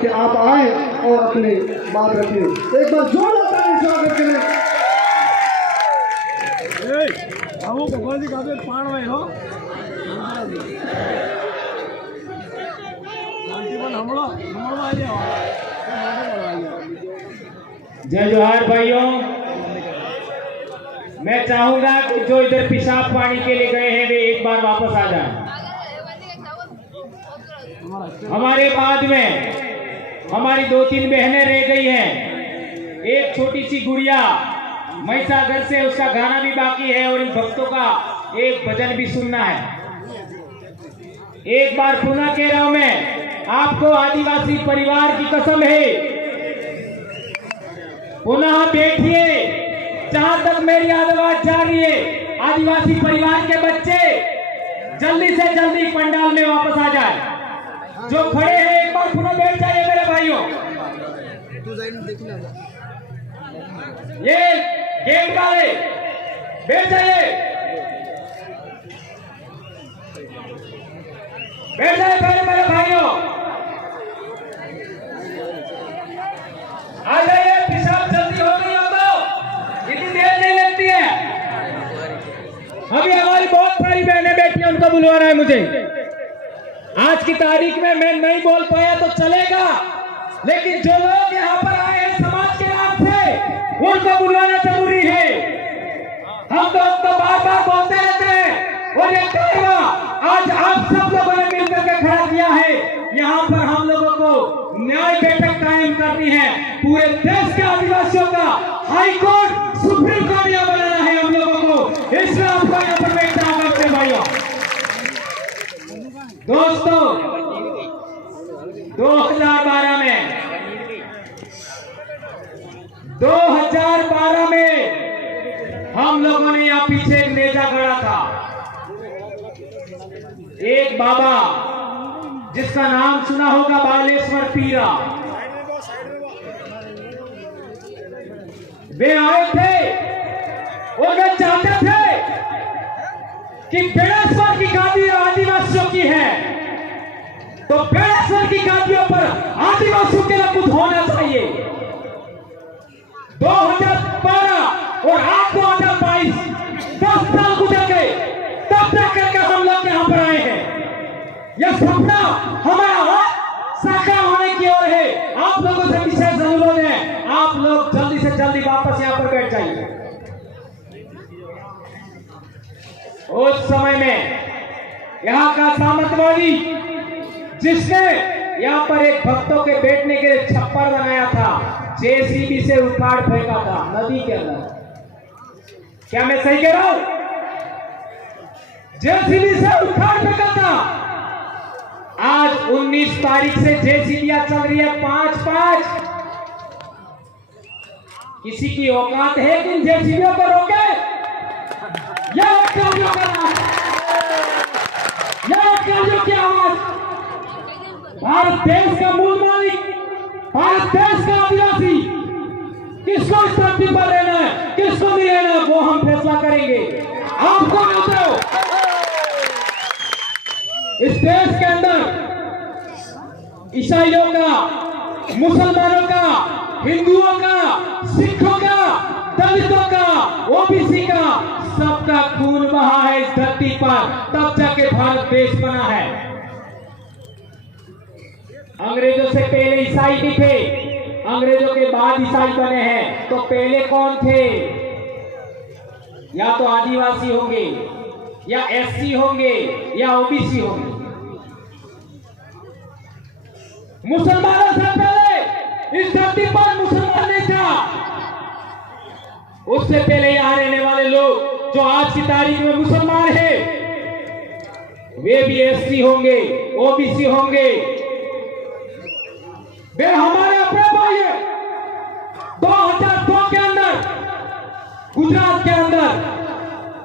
कि आप आए और अपनी बात रखिए। एक बार जोरदार ताली स्वागत करें। भगवान जी का पाण में हो जय जोहार भाइयों। मैं चाहूंगा कि जो इधर पेशाब पानी के लिए गए हैं वे एक बार वापस आ जाएं। हमारे बाद में हमारी 2-3 बहनें रह गई हैं। एक छोटी सी गुड़िया महिसागर से, उसका गाना भी बाकी है और इन भक्तों का एक भजन भी सुनना है। एक बार पुनः कह रहा हूं मैं आपको, आदिवासी परिवार की कसम है, पुनः बैठिए जहां तक मेरी आवाज जा रही है। आदिवासी परिवार के बच्चे जल्दी से जल्दी पंडाल में वापस आ जाए। जो खड़े हैं एक बार पुनः बैठ जाइए मेरे भाइयों। ये गेट वाले बैठ जाइए, बैठ जाइए पहले मेरे भाइयों। आ जाइए, पेशाब जल्दी हो गई हो तो इतनी देर नहीं लगती है। अभी हमारी बहुत सारी बहनें बैठी हैं, उनको बुलवाना है मुझे। आज की तारीख में मैं नहीं बोल पाया तो चलेगा, लेकिन जो लोग यहाँ पर आए हैं समाज के नाम से, उनको बुलाना जरूरी है। हम लोग तो बार बार बोलते रहते हैं और ये कहेगा, आज आप सब लोगों ने मिलकर के खड़ा किया है। यहाँ पर हम लोगों को न्याय बैठक कायम करनी है। पूरे देश के आदिवासियों का हाई कोर्ट, सुप्रीम कोर्ट यहाँ बनाना है हम लोगों को। इसलिए आपको यहाँ पर बैठना करते भाइयों। दोस्तों 2012 में हम लोगों ने यहाँ पीछे एक नेजा गढ़ा था। एक बाबा जिसका नाम सुना होगा, बालेश्वर पीरा। वे आए थे और वे चाहते थे कि बेड़ेश्वर की गादी आदिवासियों की है, तो बेड़ेश्वर की गादियों पर आदिवासियों के लिए कुछ होना चाहिए। 2012 और आज 2022 10 साल गुजर गए, तब तक करके हम लोग यहाँ पर आए हैं। यह सपना हमारा साकार होने की ओर है। आप लोगों से विशेष अनुरोध है, आप लोग जल्दी से जल्दी वापस यहाँ पर बैठ जाइए। उस समय में यहाँ का सामंतवादी, जिसने यहाँ पर एक भक्तों के बैठने के लिए छप्पर बनाया था, जेसीबी से उखाड़ फेंका था नदी के अंदर। क्या मैं सही कह रहा हूं? जेसीबी से उखाड़ फेंका था। आज 19 तारीख से जेसीबियां चल रही है 5-5। किसी की औकात है कि इन जेसीबियों को रोके? यह उत्कारियों का नाम, यह उत्कारियों की आवाज। भारत देश का मूल मालिक, भारत देश का आदिवासी, किसको इस धरती पर रहना है, किसको नहीं रहना, वो हम फैसला करेंगे। आपको मिलते हो इस देश के अंदर ईसाइयों का, मुसलमानों का, हिंदुओं का, सिखों का, दलितों का, ओबीसी का, सबका खून बहा है इस धरती पर, तब जाके भारत देश बना है। अंग्रेजों से पहले ईसाई भी थे, अंग्रेजों के बाद ईसाई बने हैं। तो पहले कौन थे? या तो आदिवासी होंगे, या एससी होंगे, या ओबीसी होंगे। मुसलमानों से पहले इस धरती पर मुसलमान नहीं था। उससे पहले यहां रहने वाले लोग जो आज की तारीख में मुसलमान हैं, वे भी एससी होंगे, ओबीसी होंगे। वे हमारे अपने भाई हैं। 2002 के अंदर गुजरात के अंदर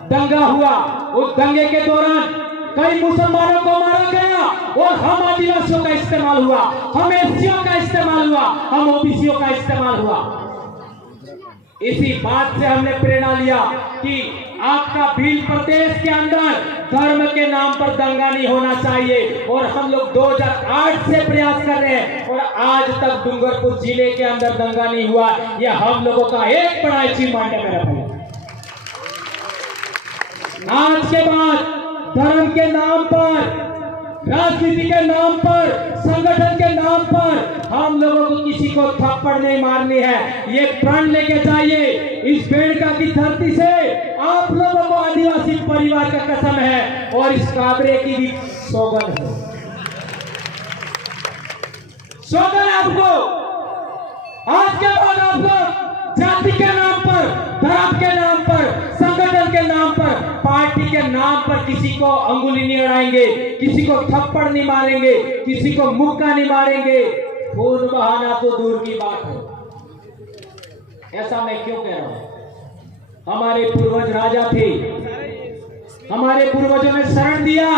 दंगा हुआ। उस दंगे के दौरान कई मुसलमानों को मारा गया और हम आदिवासियों का इस्तेमाल हुआ, हम एससीओ का इस्तेमाल हुआ, हम ओबीसीओ का इस्तेमाल हुआ। इसी बात से हमने प्रेरणा लिया कि आपका भील प्रदेश के अंदर धर्म के नाम पर दंगा नहीं होना चाहिए, और हम लोग 2008 से प्रयास कर रहे हैं और आज तक डूंगरपुर जिले के अंदर दंगा नहीं हुआ। यह हम लोगों का एक बड़ा अचीवमेंट है मेरा भाई। आज के बाद धर्म के नाम पर, राजनीति के नाम पर, संगठन के नाम पर हम लोगों को किसी को थप्पड़ नहीं मारनी है। ये प्रण लेके जाइए। इस बेड़का की धरती से आप लोगों को आदिवासी परिवार का कसम है और इस काबरे की भी सौगंध है, सौगंध है आपको। आज के बाद आप लोग जाति के नाम पर, धर्म के नाम पर, संगठन के नाम पर, पार्टी के नाम पर किसी को अंगुली नहीं अड़ाएंगे, किसी को थप्पड़ नहीं मारेंगे, किसी को मुक्का नहीं मारेंगे। खून बहाना तो दूर की बात है। ऐसा मैं क्यों कह रहा हूं? हमारे पूर्वज राजा थे, हमारे पूर्वजों ने शरण दिया।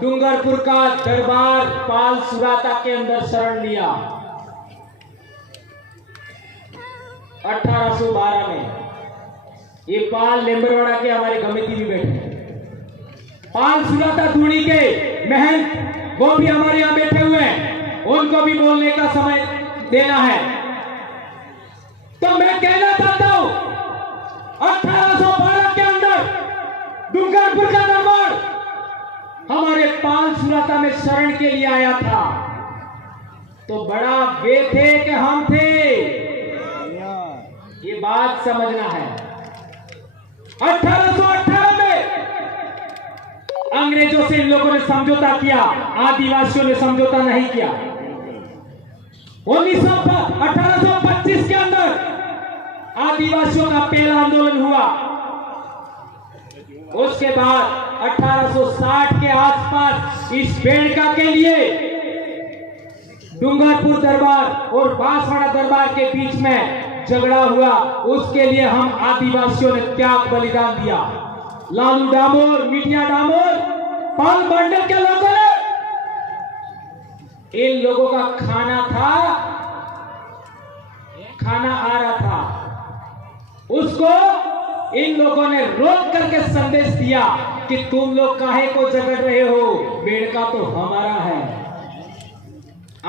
डूंगरपुर का दरबार पाल सुराता के अंदर शरण लिया 1812 में। ये पाल लेम्बरवाड़ा के हमारे कमेटी भी बैठे, पाल सुराता धूणी के महंत, वो भी हमारे यहां बैठे हुए हैं, उनको भी बोलने का समय देना है। तो मैं कहना चाहता हूं 1812 के अंदर डूंगरपुर का दरबार हमारे पाल सुराता में शरण के लिए आया था, तो बड़ा वे थे कि हम थे, ये बात समझना है। 1818 में अंग्रेजों से इन लोगों ने समझौता किया, आदिवासियों ने समझौता नहीं किया। 1825 के अंदर आदिवासियों का पहला आंदोलन हुआ। उसके बाद 1860 के आसपास इस बेड़का के लिए डूंगरपुर दरबार और बांसवाड़ा दरबार के बीच में झगड़ा हुआ। उसके लिए हम आदिवासियों ने त्याग बलिदान दिया। लालू डामोर, मिठिया डामोर, पाल मंडल के लोगों ने, इन लोगों का खाना था, खाना आ रहा था, उसको इन लोगों ने रोक करके संदेश दिया कि तुम लोग काहे को झगड़ रहे हो, बेड़का तो हमारा है।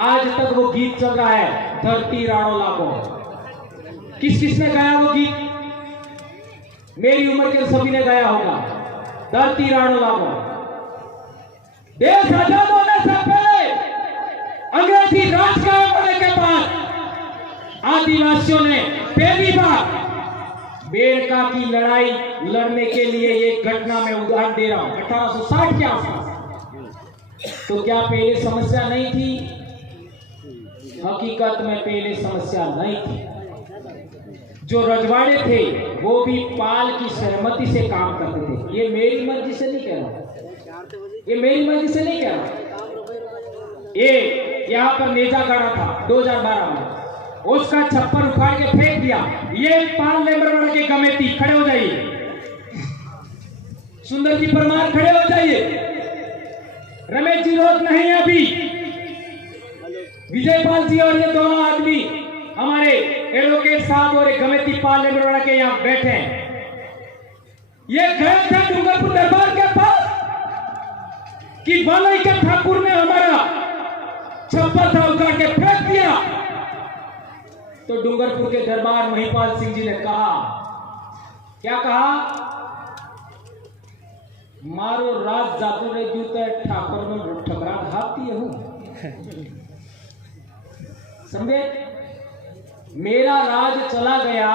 आज तक वो गीत चल रहा है, धरती राणोला को। किस किसने गाया वो गीत? मेरी उम्र के सभी ने गाया होगा, धरती राणोला को। देश आजाद होने से पहले, अंग्रेजी राज कायम होने के बाद आदिवासियों ने पहली बार बेड़का की लड़ाई लड़ने के लिए, एक घटना में उदाहरण दे रहा हूं, 1860 के आसपास। तो क्या पहले समस्या नहीं थी? हकीकत में पहले समस्या नहीं थी। जो रजवाड़े थे वो भी पाल की सहमति से काम करते थे। ये मेरी मर्जी से नहीं कह रहा, ये मेरी मर्जी से नहीं कह रहा। ये यहाँ पर नेजा गढ़ा था 2012 में, उसका छप्पर उखाड़ के फेंक दिया। ये पाल लेम्बरवाड़ा के कमेटी खड़े हो जाइए, सुंदर जी परमार खड़े हो जाइए, रमेश जी रोज नहीं है अभी, विजयपाल जी और ये दोनों आदमी हमारे एडवोकेट साहब और कमेटी पाल लेम्बरवाड़ा के यहाँ बैठे हैं। ये गए थे डूंगरपुर दरबार के पास कि वालई के ठाकुर ने हमारा छप्पर था उखाड़ के फेंक दिया। तो डूंगरपुर के दरबार महिपाल सिंह जी ने कहा, क्या कहा? मारो राज जातु रे जूते ठाकुर में ठकरा हाथी हूं। समझे? मेरा राज चला गया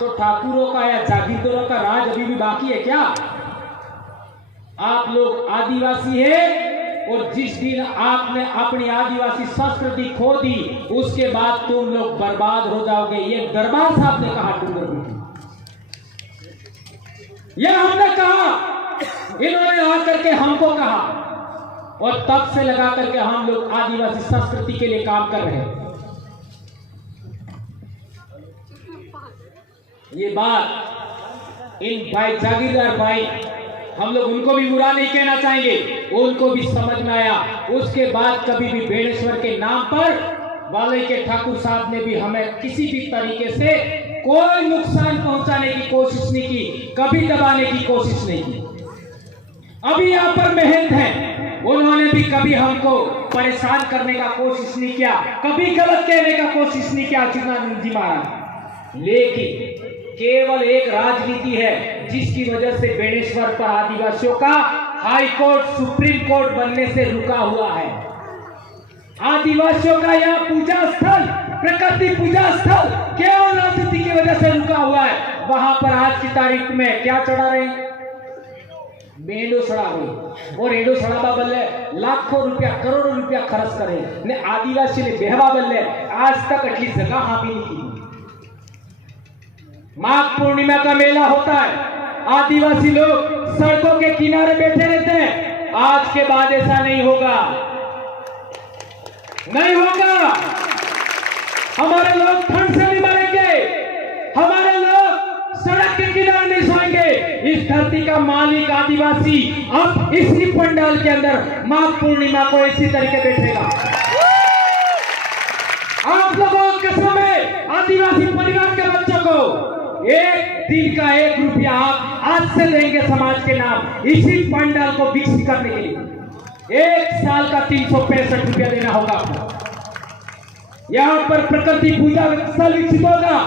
तो ठाकुरों का या जागीरदारों का राज अभी भी बाकी है क्या? आप लोग आदिवासी हैं और जिस दिन आपने अपनी आदिवासी संस्कृति खो दी उसके बाद तुम लोग बर्बाद हो जाओगे। ये दरबार साहब ने कहा डूंगरपुर, यह हमने कहा, इन्होंने आकर के हमको कहा, और तब से लगा करके हम लोग आदिवासी संस्कृति के लिए काम कर रहे हैं। ये बात इन भाई जागीरदार भाई, हम लोग उनको भी बुरा नहीं कहना चाहेंगे, उनको भी समझ में आया। उसके बाद कभी भी बेड़ेश्वर के नाम पर वालई के ठाकुर साहब ने भी हमें किसी भी तरीके से कोई नुकसान पहुंचाने की कोशिश नहीं की, कभी दबाने की कोशिश नहीं की। अभी यहाँ पर महंत हैं, उन्होंने भी कभी हमको परेशान करने का कोशिश नहीं किया, कभी गलत कहने का कोशिश नहीं किया चिदानंद जी महाराज। लेकिन केवल एक राजनीति है जिसकी वजह से बेणेश्वर पर आदिवासियों का हाई कोर्ट सुप्रीम कोर्ट बनने से रुका हुआ है। आदिवासियों का यह पूजा स्थल, प्रकृति पूजा स्थल केवल राजनीति की वजह से रुका हुआ है। वहां पर आज की तारीख में क्या चढ़ा रहे हैं? मेंढो सड़ा हुई और एडो सड़ा बल्ले लाखों रुपया करोड़ों रुपया खर्च करे ने आदिवासी ने बेहवा बल्ले आज तक अटली जगह हावी नहीं की। माघ पूर्णिमा का मेला होता है, आदिवासी लोग सड़कों के किनारे बैठे रहते हैं। आज के बाद ऐसा नहीं होगा, नहीं होगा। हमारे लोग ठंड से नहीं मरेंगे, हमारे लोग सड़क के किनारे नहीं सोएंगे। इस धरती का मालिक आदिवासी अब इसी पंडाल के अंदर माघ पूर्णिमा को इसी तरीके बैठेगा। आप लोगों को कसम है, आदिवासी परिवार के बच्चों को एक दिन का 1 रुपया आप आज से लेंगे समाज के नाम इसी पंडाल को विकसित करने के लिए। 1 साल का 365 रुपया देना होगा आपको। यहां पर प्रकृति पूजा स्थल विकसित होगा।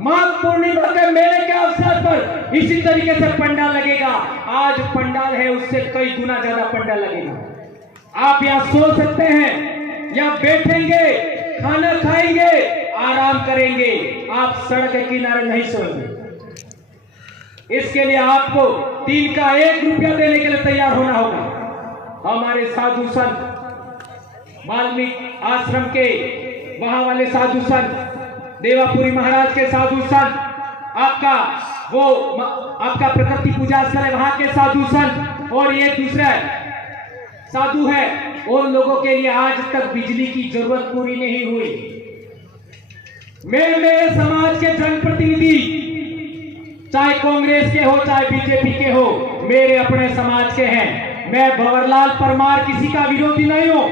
माघ पूर्णिमा के मेले के अवसर पर इसी तरीके से पंडाल लगेगा। आज पंडाल है उससे कई गुना ज्यादा पंडाल लगेगा। आप यहां सो सकते हैं, यहां बैठेंगे, खाना खाएंगे, आराम करेंगे। आप सड़क के किनारे नहीं सोएंगे। इसके लिए आपको दिन का 1 रुपया देने के लिए तैयार होना होगा। हमारे साधु संत वाल्मीकि आश्रम के वहां वाले साधु संत, देवापुरी महाराज के साधु संत, आपका प्रकृति पूजा स्थल है वहां के साधु संत और ये दूसरा साधु है, उन लोगों के लिए आज तक बिजली की जरूरत पूरी नहीं हुई। मेरे समाज के जनप्रतिनिधि चाहे कांग्रेस के हो चाहे बीजेपी के हो, मेरे अपने समाज के हैं। मैं भंवरलाल परमार किसी का विरोधी नहीं हूं,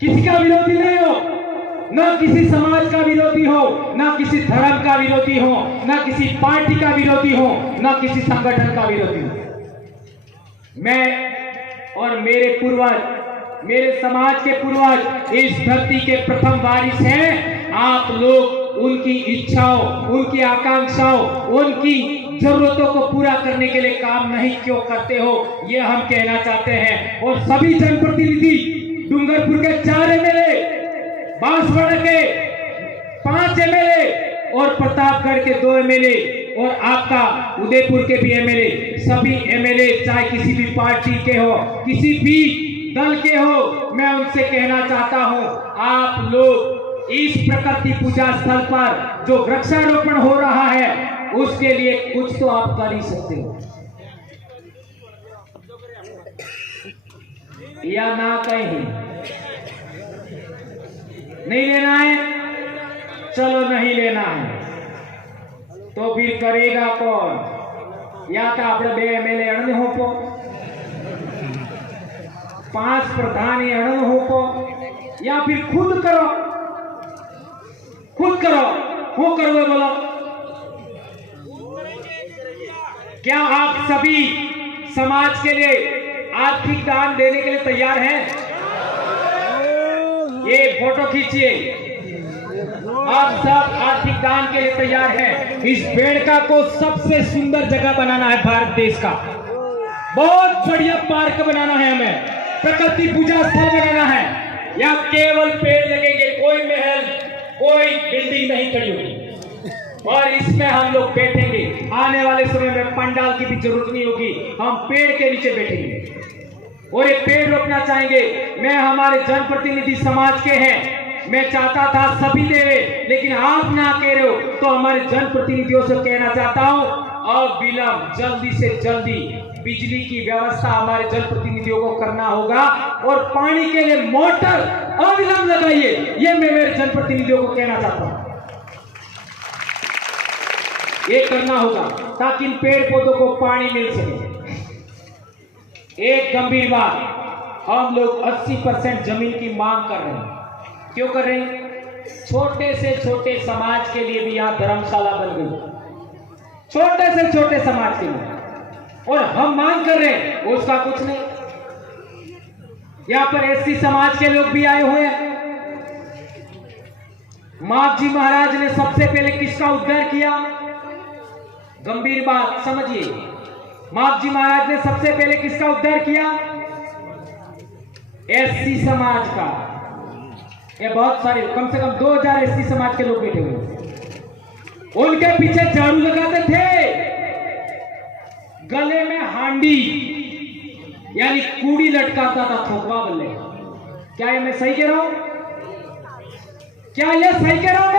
किसी का विरोधी नहीं हो, ना किसी समाज का विरोधी हो, ना किसी धर्म का विरोधी हो, ना किसी पार्टी का विरोधी हो, ना किसी संगठन का विरोधी हो। मैं और मेरे पूर्वज, मेरे समाज के पूर्वज इस धरती के प्रथम वारिस हैं। आप लोग उनकी इच्छाओं, उनकी आकांक्षाओं, उनकी जरूरतों को पूरा करने के लिए काम नहीं क्यों करते हो, ये हम कहना चाहते हैं। और सभी जनप्रतिनिधि, डूंगरपुर के 4 एमएलए, बांसवाड़ा के 5 एमएलए और प्रतापगढ़ के 2 एमएलए और आपका उदयपुर के भी एमएलए, सभी एमएलए चाहे किसी भी पार्टी के हो, किसी भी दल के हो, मैं उनसे कहना चाहता हूं, आप लोग इस प्रकृति पूजा स्थल पर जो वृक्षारोपण हो रहा है उसके लिए कुछ तो आप कर ही सकते हो, या ना कहीं नहीं लेना है, चलो नहीं लेना है तो फिर करेगा कौन? या तो આપણે 2 एमएलए अणन होपो, 5 प्रधान अणन होपो, या फिर खुद करो, खुद करो। वो करो बोलो, क्या आप सभी समाज के लिए आर्थिक दान देने के लिए तैयार हैं? ये फोटो खींचिए, आप सब आर्थिक दान के लिए तैयार हैं। इस बेड़का को सबसे सुंदर जगह बनाना है भारत देश का, बहुत बढ़िया पार्क बनाना है, हमें प्रकृति पूजा स्थल बनाना है। यहाँ केवल पेड़ लगेंगे, कोई महल, कोई बिल्डिंग नहीं खड़ी होगी और इसमें हम लोग बैठेंगे। आने वाले समय में पंडाल की भी जरूरत नहीं होगी, हम पेड़ के नीचे बैठेंगे और ये पेड़ रोपना चाहेंगे। मैं हमारे जनप्रतिनिधि समाज के हैं, मैं चाहता था सभी दे रहे, लेकिन आप ना कह रहे हो, तो हमारे जनप्रतिनिधियों से कहना चाहता हूं, अविलंब जल्दी से जल्दी बिजली की व्यवस्था हमारे जनप्रतिनिधियों को करना होगा और पानी के लिए मोटर अविलंब लगाइए, ये मैं मेरे जनप्रतिनिधियों को कहना चाहता हूं। ये करना होगा ताकि इन पेड़ पौधों को पानी मिल सके। एक गंभीर बात, हम लोग 80% जमीन की मांग कर रहे हैं। क्यों कर रहे हैं? छोटे से छोटे समाज के लिए भी यहाँ धर्मशाला बन गई, छोटे से छोटे समाज के लिए, और हम मांग कर रहे हैं उसका कुछ नहीं। यहाँ पर एससी समाज के लोग भी आए हुए हैं। माप जी महाराज ने सबसे पहले किसका उद्धार किया? गंभीर बात समझिए, माप जी महाराज ने सबसे पहले किसका उद्धार किया? एससी समाज का। ये बहुत सारे, कम से कम 2000 एससी समाज के लोग बैठे हुए, उनके पीछे झाड़ू लगाते थे, गले में हांडी यानी कूड़ी लटकाता था, थोकवा बल्ले। क्या ये मैं सही कह रहा हूं? क्या ये सही कह रहा हूं?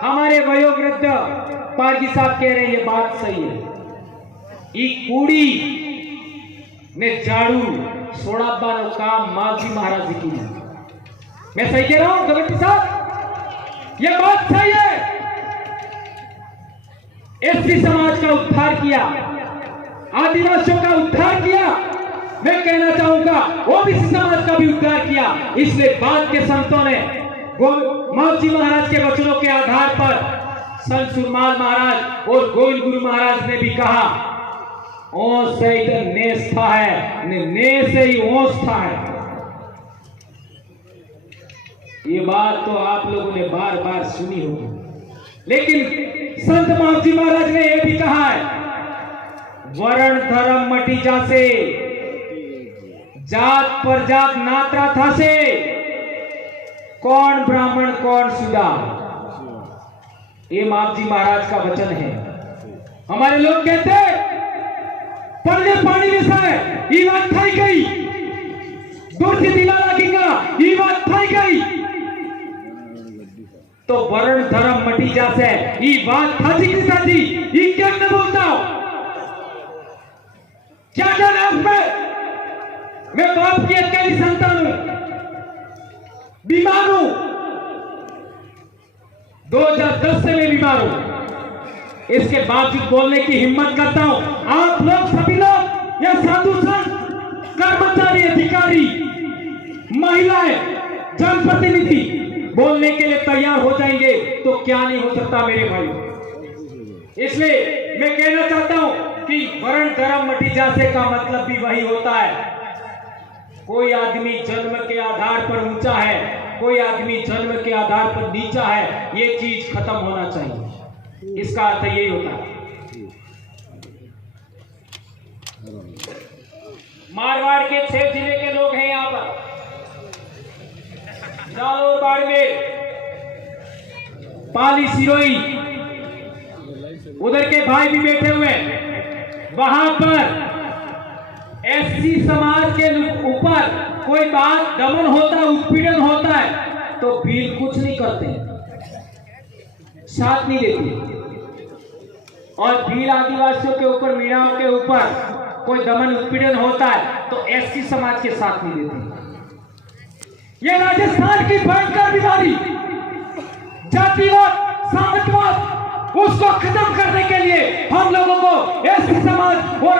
हमारे वयोवृद्ध पारगी साहब कह रहे हैं ये बात सही है। ई कूड़ी ने झाड़ू सोड़ाबानो काम माजी महाराज की। मैं सही कह रहा हूं कमेटी साहब? ये बात सही है। एससी समाज का उद्धार किया, आदिवासियों का उद्धार किया, मैं कहना चाहूंगा ओबीसी समाज का भी उद्धार किया। इसलिए बाद के संतों ने माप जी महाराज के वचनों के आधार पर संत सुरमाल महाराज और गोविंद गुरु महाराज ने भी कहा, ओस से इधर नेस था है, ने से ही ओस था है। ये बात तो आप लोगों ने बार बार सुनी होगी, लेकिन संत माप जी महाराज ने यह भी कहा है, वर्ण धर्म मटी जासे, जात पर जात नात्रा था से, कौन ब्राह्मण कौन सुदा। ये माप जी महाराज का वचन है। हमारे लोग कहते पल्ले पानी में साए ये बात थाई गई, दूर से दिला लगेगा ये बात थाई गई, तो वर्ण धर्म मटी जासे ये बात था जी की साथी, ये क्या मैं बोलता हूं? क्या क्या नाम मैं बाप की अकेली संतान हूं, बीमार हूं, 2010 से मैं बीमार हूं, इसके बावजूद बोलने की हिम्मत करता हूं। आप लोग सभी लोग, या साधु संत, कर्मचारी, अधिकारी, महिलाएं, जनप्रतिनिधि बोलने के लिए तैयार हो जाएंगे तो क्या नहीं हो सकता मेरे भाई। इसलिए मैं कहना चाहता हूं कि वर्ण धर्म मटी जासे का मतलब भी वही होता है। कोई आदमी जन्म के आधार पर ऊंचा है, कोई आदमी जन्म के आधार पर नीचा है, ये चीज खत्म होना चाहिए। इसका अर्थ यही होता है। मारवाड़ के 6 जिले के लोग हैं यहाँ पर, जालोर, बाड़मेर, पाली, सिरोही, उधर के भाई भी बैठे हुए हैं। वहां पर एससी समाज के ऊपर कोई बात दमन होता है, उत्पीड़न होता है, तो भील कुछ नहीं करते, साथ नहीं देते। और भील आदिवासियों के ऊपर, मीणाओं के ऊपर कोई दमन उत्पीड़न होता है तो एससी समाज के साथ नहीं देते। ये राजस्थान की भयंकर बीमारी जातिवाद, सामंतवाद, उसको खत्म करने के लिए हम लोगों को एससी समाज और